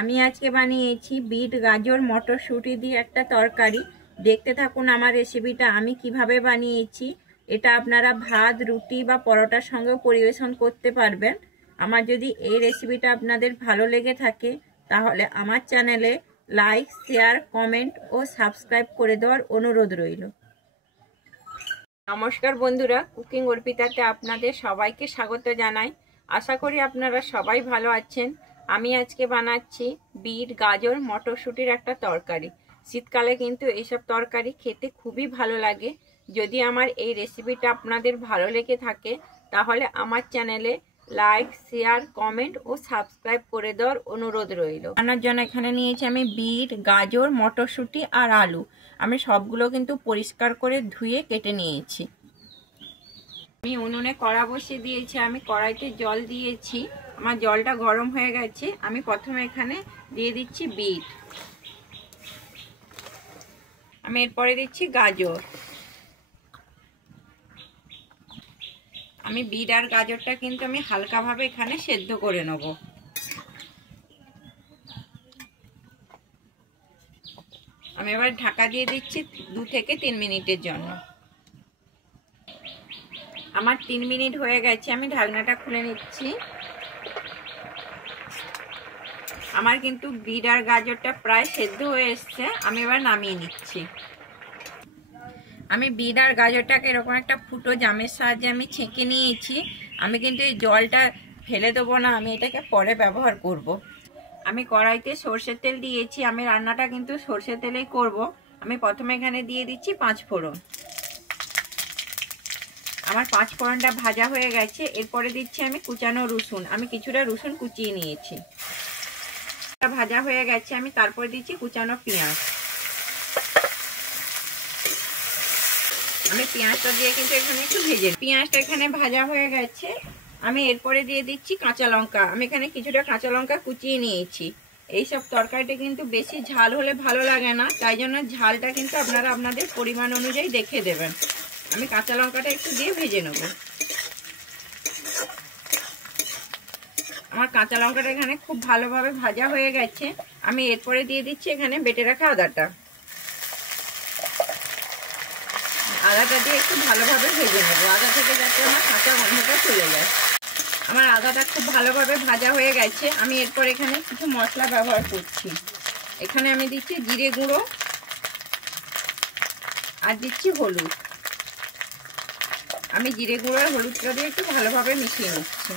আমি আজকে বানিয়েছি বিট গাজর মটরশুঁটি দিয়ে একটা তরকারি। দেখতে থাকুন আমার রেসিপিটা আমি কিভাবে বানিয়েছি। এটা আপনারা ভাত, রুটি বা পরোটার সঙ্গেও পরিবেশন করতে পারবেন। আমার যদি এই রেসিপিটা আপনাদের ভালো লেগে থাকে তাহলে আমার চ্যানেলে লাইক, শেয়ার, কমেন্ট ও সাবস্ক্রাইব করে দেওয়ার অনুরোধ রইল। নমস্কার বন্ধুরা, কুকিং অর্পিতাতে আপনাদের সবাইকে স্বাগত জানাই। আশা করি আপনারা সবাই ভালো আছেন। আমি আজকে বানাচ্ছি বিট গাজর মটরশুঁটির একটা তরকারি। শীতকালে কিন্তু এইসব তরকারি খেতে খুবই ভালো লাগে। যদি আমার এই রেসিপিটা আপনাদের ভালো লেগে থাকে তাহলে আমার চ্যানেলে লাইক, শেয়ার, কমেন্ট ও সাবস্ক্রাইব করে দেওয়ার অনুরোধ রইল। রান্নার জন্য এখানে নিয়েছি আমি বিট, গাজর, মটরশুঁটি আর আলু। আমি সবগুলো কিন্তু পরিষ্কার করে ধুয়ে কেটে নিয়েছি। আমি উনুনে কড়া বসিয়ে দিয়েছি। আমি কড়াইতে জল দিয়েছি। আমার জলটা গরম হয়ে গেছে। আমি প্রথমে এখানে দিয়ে দিচ্ছি বিট। আমি এরপরে দিচ্ছি গাজর। আমি বিট আর গাজরটা কিন্তু আমি হালকাভাবে এখানে সেদ্ধ করে নেব। আমি এবার ঢাকা দিয়ে দিচ্ছি 2 থেকে 3 মিনিটের জন্য। আমার 3 মিনিট হয়ে গেছে। আমি ঢাকনাটা খুলে নিচ্ছি। আমার কিন্তু বিট আর গাজরটা প্রায় সেদ্ধ হয়ে এসছে। আমি এবার নামিয়ে নিচ্ছি। আমি বিট আর গাজরটাকে এরকম একটা ফুটো জামের সাহায্যে আমি ছেঁকে নিয়েছি। আমি কিন্তু এই জলটা ফেলে দেবো না, আমি এটাকে পরে ব্যবহার করব। আমি কড়াইতে সরষের তেল দিয়েছি। আমি রান্নাটা কিন্তু সরষের তেলেই করব। আমি প্রথমে এখানে দিয়ে দিচ্ছি 5 ফোড়ন। আমার 5 ফোড়নটা ভাজা হয়ে গেছে। এরপরে দিচ্ছি আমি কুচানো রসুন। আমি কিছুটা রসুন কুচিয়ে নিয়েছি। ভাজা হয়ে গেছে। আমি তারপরে দিচ্ছি কুচানো পেঁয়াজ। আমি পেঁয়াজটা দিয়ে কিন্তু এখানে একটু ভেজে, পেঁয়াজটা এখানে ভাজা হয়ে গেছে। আমি এরপরে দিয়ে দিচ্ছি কাঁচা লঙ্কা। আমি এখানে কিছুটা কাঁচা লঙ্কা কুচিয়ে নিয়েছি। এইসব তরকারিটা কিন্তু বেশি ঝাল হলে ভালো লাগে না, তাই জন্য ঝালটা কিন্তু আপনারা আপনাদের পরিমাণ অনুযায়ী দেখে দেবেন। আমি কাঁচা লঙ্কাটা একটু দিয়ে ভেজে নেব। আমার কাঁচা লঙ্কাটা এখানে খুব ভালোভাবে ভাজা হয়ে গেছে। আমি এরপরে দিয়ে দিচ্ছি এখানে বেটে রাখা আদাটা। আদাটা দিয়ে একটু ভালোভাবে ভেজে নেব, আদা থেকে যাতে আমার কাঁচা গন্ধটা চলে যায়। আমার আদাটা খুব ভালোভাবে ভাজা হয়ে গেছে। আমি এরপর এখানে কিছু মশলা ব্যবহার করছি। এখানে আমি দিচ্ছি জিরে গুঁড়ো আর দিচ্ছি হলুদ। আমি জিরে গুঁড়ো আর হলুদটা দিয়ে একটু ভালোভাবে মিশিয়ে নিচ্ছি।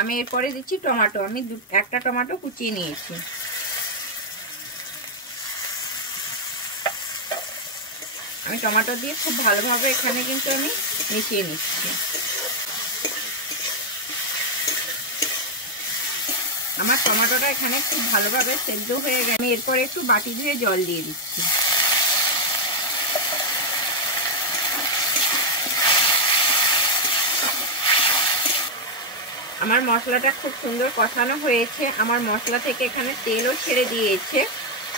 আমি এরপরে দিচ্ছি টমেটো। আমি একটা টমেটো কুচিয়ে নিয়েছি। আমি টমেটো দিয়ে খুব ভালোভাবে এখানে কিন্তু আমি মিশিয়ে নিচ্ছি। আমার টমেটোটা এখানে খুব ভালোভাবে সেদ্ধ হয়ে গেছে। আমি এরপরে একটু বাটি ধুয়ে জল দিয়ে দিচ্ছি। আমার মশলাটা খুব সুন্দর কষানো হয়েছে। আমার মশলা থেকে এখানে তেলও ছেড়ে দিয়েছে।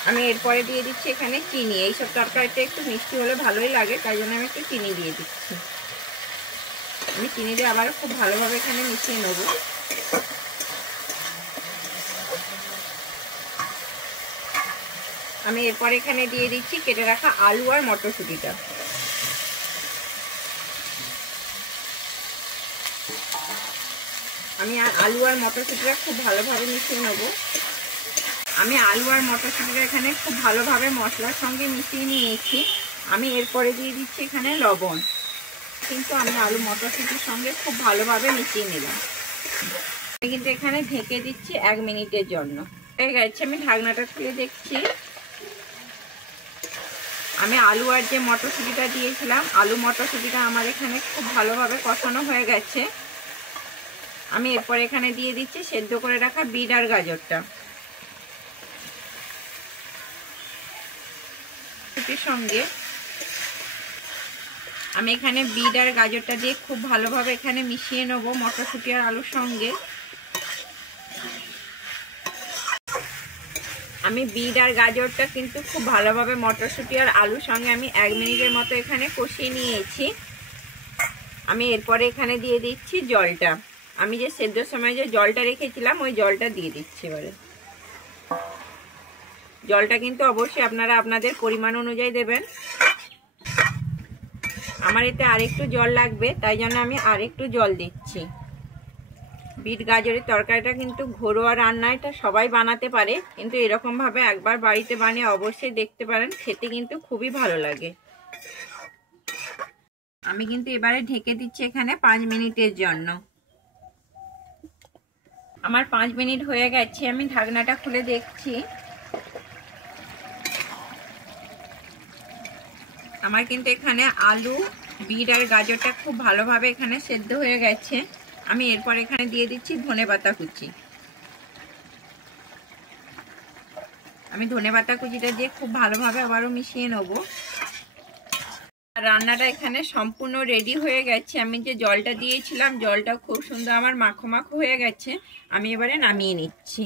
আমি এরপরে দিয়ে দিচ্ছি এখানে চিনি। এইসব তরকারিতে একটু মিষ্টি হলে ভালোই লাগে, তাই জন্য আমি একটু চিনি দিয়ে দিচ্ছি। আমি চিনি দিয়ে আবার খুব ভালোভাবে এখানে মিশিয়ে নেব। আমি এরপরে এখানে দিয়ে দিচ্ছি কেটে রাখা আলু আর মটরশুঁটিটা। আমি আলু আর মটরশুঁটিটা খুব ভালোভাবে মিশিয়ে নেব। আমি আলু আর মটরশুঁটিটা এখানে খুব ভালোভাবে মশলার সঙ্গে মিশিয়ে নিয়েছি। আমি এরপরে দিয়ে দিচ্ছি এখানে লবণ। কিন্তু আমি আলু মটরশুঁটির সঙ্গে খুব ভালোভাবে মিশিয়ে নিলাম। আমি কিন্তু এখানে ঢেকে দিচ্ছি 1 মিনিটের জন্য। হয়ে গেছে। আমি ঢাকনাটা খুলে দেখছি। আমি আলু আর যে মটরশুঁটিটা দিয়েছিলাম, আলু মটরশুঁটিটা আমার এখানে খুব ভালোভাবে কষানো হয়ে গেছে। আমি এরপর এখানে দিয়ে দিচ্ছি সেদ্ধ করে রাখা বিট আর গাজরটা। সঙ্গে আমি এখানে বিট আর গাজরটা দিয়ে খুব ভালোভাবে এখানে মিশিয়ে নেব মটরশুঁটি আর আলুর সঙ্গে। আমি বিট আর গাজরটা কিন্তু খুব ভালোভাবে মটরশুঁটি আর আলুর সঙ্গে আমি 1 মিনিটের মতো এখানে কষিয়ে নিয়েছি। আমি এরপরে এখানে দিয়ে দিচ্ছি জলটা। আমি যে সেদ্ধর সময় যে জলটা রেখেছিলাম ওই জলটা দিয়ে দিচ্ছি এবারে। জলটা কিন্তু অবশ্যই আপনারা আপনাদের পরিমাণ অনুযায়ী দেবেন। আমার এতে আরেকটু জল লাগবে, তাই জন্য আমি আরেকটু জল দিচ্ছি। বিট গাজরের তরকারিটা কিন্তু ঘরোয়া রান্না, এটা সবাই বানাতে পারে, কিন্তু এরকমভাবে একবার বাড়িতে বানিয়ে অবশ্যই দেখতে পারেন, খেতে কিন্তু খুবই ভালো লাগে। আমি কিন্তু এবারে ঢেকে দিচ্ছি এখানে 5 মিনিটের জন্য। আমার 5 মিনিট হয়ে গেছে, আমি ঢাকনাটা খুলে দেখছি। আমার কিন্তু এখানে আলু, বিট আর গাজরটা খুব ভালোভাবে এখানে সেদ্ধ হয়ে গেছে। আমি এরপর এখানে দিয়ে দিচ্ছি ধনেপাতা কুচি। আমি ধনেপাতা কুচিটা দিয়ে খুব ভালোভাবে আবারও মিশিয়ে নেব। রান্নাটা এখানে সম্পূর্ণ রেডি হয়ে গেছে। আমি যে জলটা দিয়েছিলাম, জলটা খুব সুন্দর আমার মাখো মাখো হয়ে গেছে। আমি এবারে নামিয়ে নিচ্ছি।